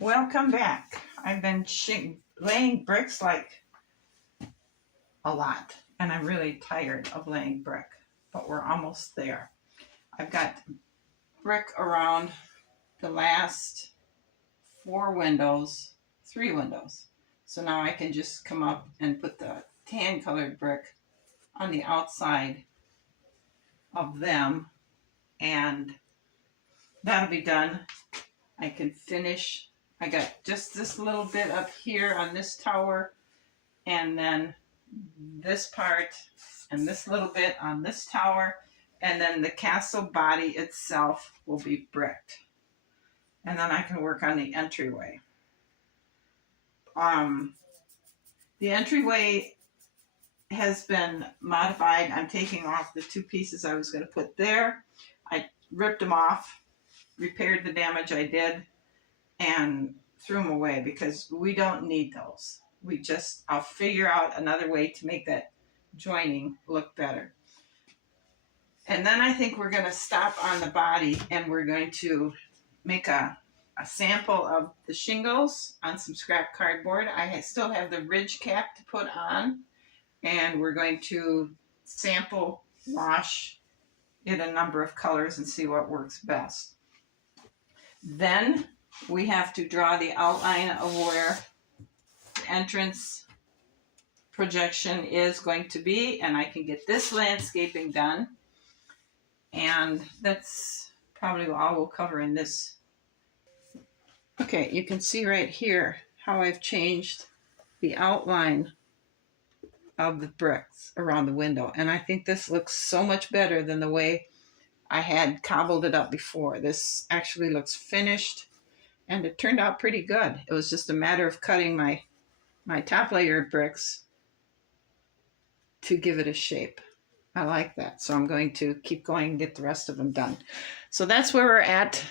Welcome back. I've been laying bricks like a lot, and I'm really tired of laying brick, but we're almost there. I've got brick around the last 4 windows, 3 windows. So now I can just come up and put the tan colored brick on the outside of them, and that'll be done. I can finish. I got just this little bit up here on this tower, and then this part and this little bit on this tower, and then the castle body itself will be bricked, and then I can work on the entryway. The entryway has been modified. I'm taking off the 2 pieces I was going to put there. I ripped them off, repaired the damage I did, and threw them away because we don't need those. I'll figure out another way to make that joining look better. And then I think we're going to stop on the body, and we're going to make a sample of the shingles on some scrap cardboard. I still have the ridge cap to put on, and we're going to sample wash it a number of colors and see what works best. Then we have to draw the outline of where the entrance projection is going to be, and I can get this landscaping done. And that's probably all we'll cover in this. Okay, you can see right here how I've changed the outline of the bricks around the window. And I think this looks so much better than the way I had cobbled it up before. This actually looks finished, and it turned out pretty good. It was just a matter of cutting my top layer of bricks to give it a shape. I like that. So I'm going to keep going and get the rest of them done. So that's where we're at.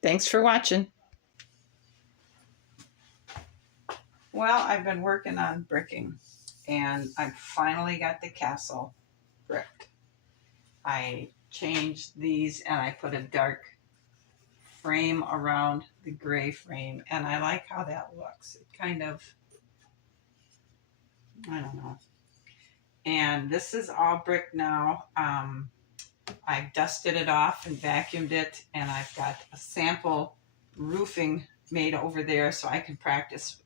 Thanks for watching. Well, I've been working on bricking, and I finally got the castle bricked. I changed these, and I put a dark frame around the gray frame, and I like how that looks. It kind of, I don't know. And this is all brick now. I've dusted it off and vacuumed it, and I've got a sample roofing made over there so I can practice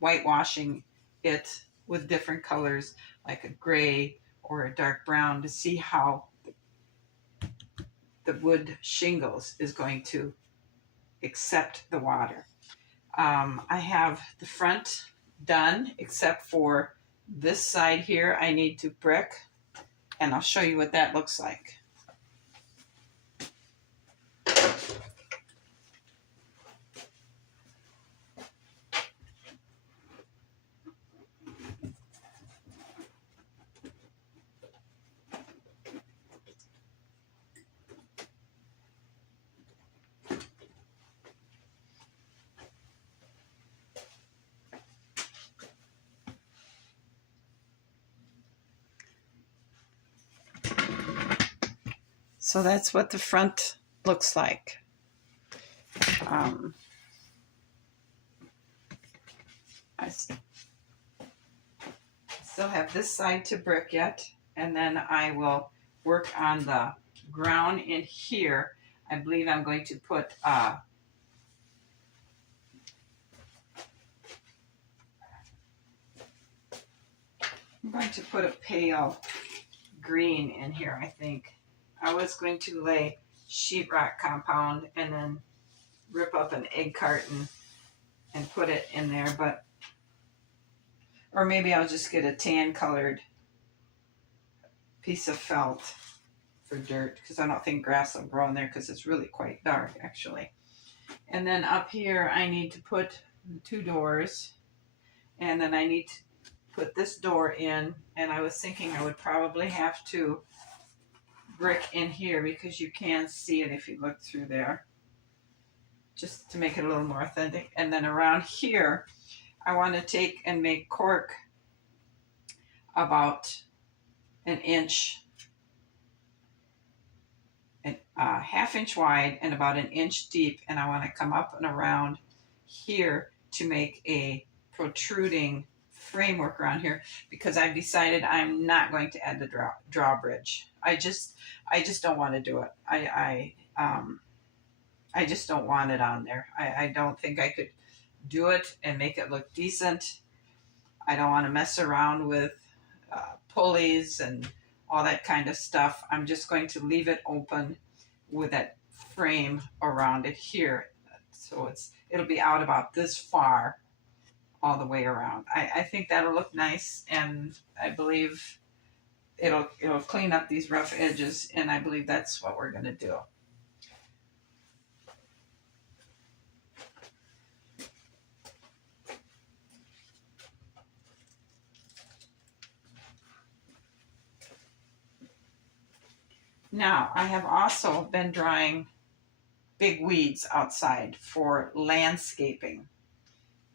whitewashing it with different colors, like a gray or a dark brown, to see how the wood shingles is going to accept the water. I have the front done, except for this side here I need to brick, and I'll show you what that looks like. So that's what the front looks like. I still have this side to brick yet, and then I will work on the ground in here. I believe I'm going to put I'm going to put a pale green in here, I think. I was going to lay sheetrock compound and then rip up an egg carton and put it in there, but, or maybe I'll just get a tan colored piece of felt for dirt, because I don't think grass will grow in there because it's really quite dark actually. And then up here I need to put 2 doors, and then I need to put this door in, and I was thinking I would probably have to brick in here because you can see it if you look through there, just to make it a little more authentic. And then around here I want to take and make cork about an inch 1/2 inch wide and about 1 inch deep, and I want to come up and around here to make a protruding framework around here, because I've decided I'm not going to add the drawbridge. I just don't want to do it. I just don't want it on there. I don't think I could do it and make it look decent. I don't want to mess around with pulleys and all that kind of stuff. I'm just going to leave it open with that frame around it here. So it'll be out about this far all the way around. I think that'll look nice, and I believe it'll clean up these rough edges, and I believe that's what we're going to do. Now, I have also been drawing big weeds outside for landscaping,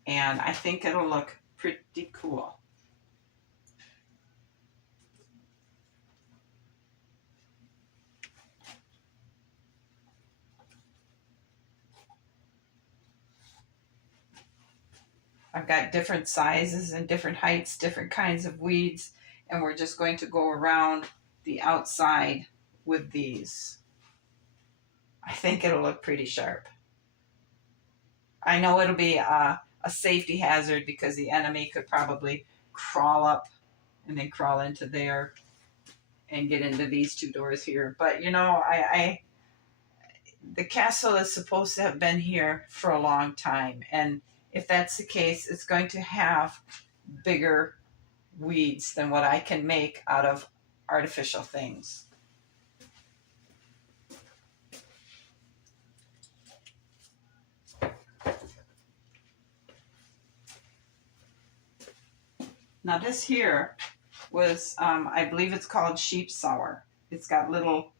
and I think it'll look pretty cool. I've got different sizes and different heights, different kinds of weeds, and we're just going to go around the outside with these. I think it'll look pretty sharp. I know it'll be a safety hazard because the enemy could probably crawl up and then crawl into there and get into these two doors here. But you know, the castle is supposed to have been here for a long time, and if that's the case, it's going to have bigger weeds than what I can make out of artificial things. Now this here was, I believe it's called sheep sour. It's got little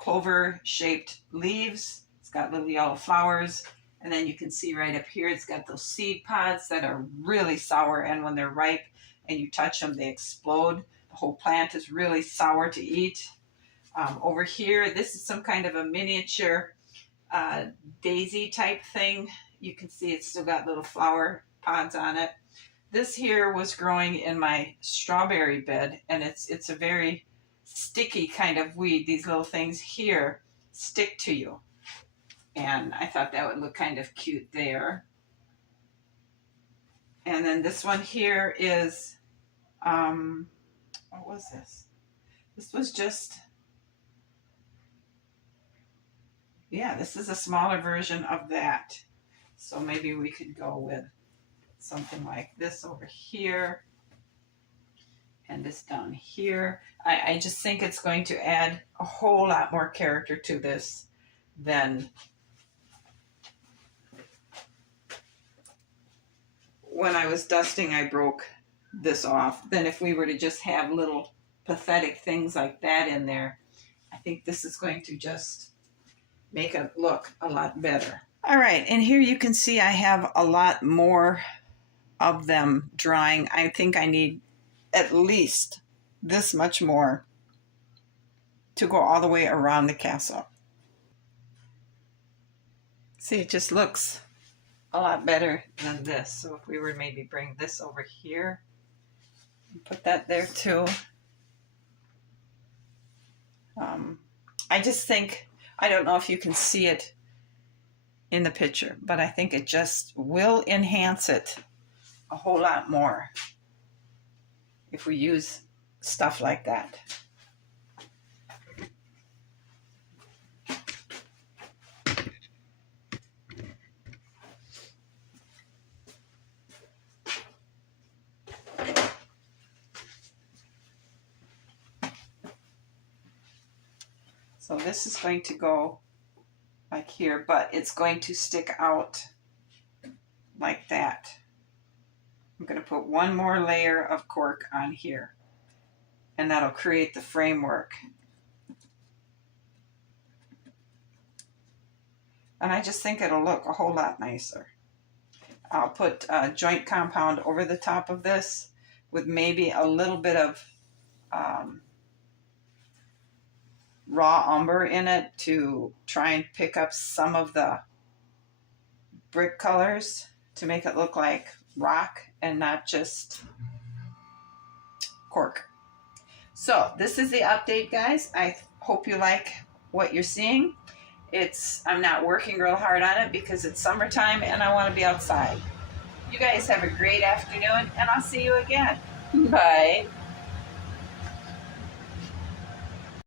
clover-shaped leaves. It's got little yellow flowers. And then you can see right up here, it's got those seed pods that are really sour. And when they're ripe and you touch them, they explode. The whole plant is really sour to eat. Over here, this is some kind of a miniature daisy type thing. You can see it's still got little flower pods on it. This here was growing in my strawberry bed, and it's a very sticky kind of weed. These little things here stick to you, and I thought that would look kind of cute there. And then this one here is, what was this? This was just, yeah, this is a smaller version of that. So maybe we could go with something like this over here and this down here. I just think it's going to add a whole lot more character to this than when I was dusting, I broke this off. Then if we were to just have little pathetic things like that in there, I think this is going to just make it look a lot better. All right, and here you can see I have a lot more of them drying. I think I need at least this much more to go all the way around the castle. See, it just looks a lot better than this. So if we were to maybe bring this over here and put that there too. I just think, I don't know if you can see it in the picture, but I think it just will enhance it a whole lot more if we use stuff like that. So this is going to go like here, but it's going to stick out like that. I'm going to put one more layer of cork on here, and that'll create the framework. And I just think it'll look a whole lot nicer. I'll put joint compound over the top of this with maybe a little bit of raw umber in it to try and pick up some of the brick colors to make it look like rock and not just cork. So this is the update, guys. I hope you like what you're seeing. I'm not working real hard on it because it's summertime and I want to be outside. You guys have a great afternoon and I'll see you again. Bye.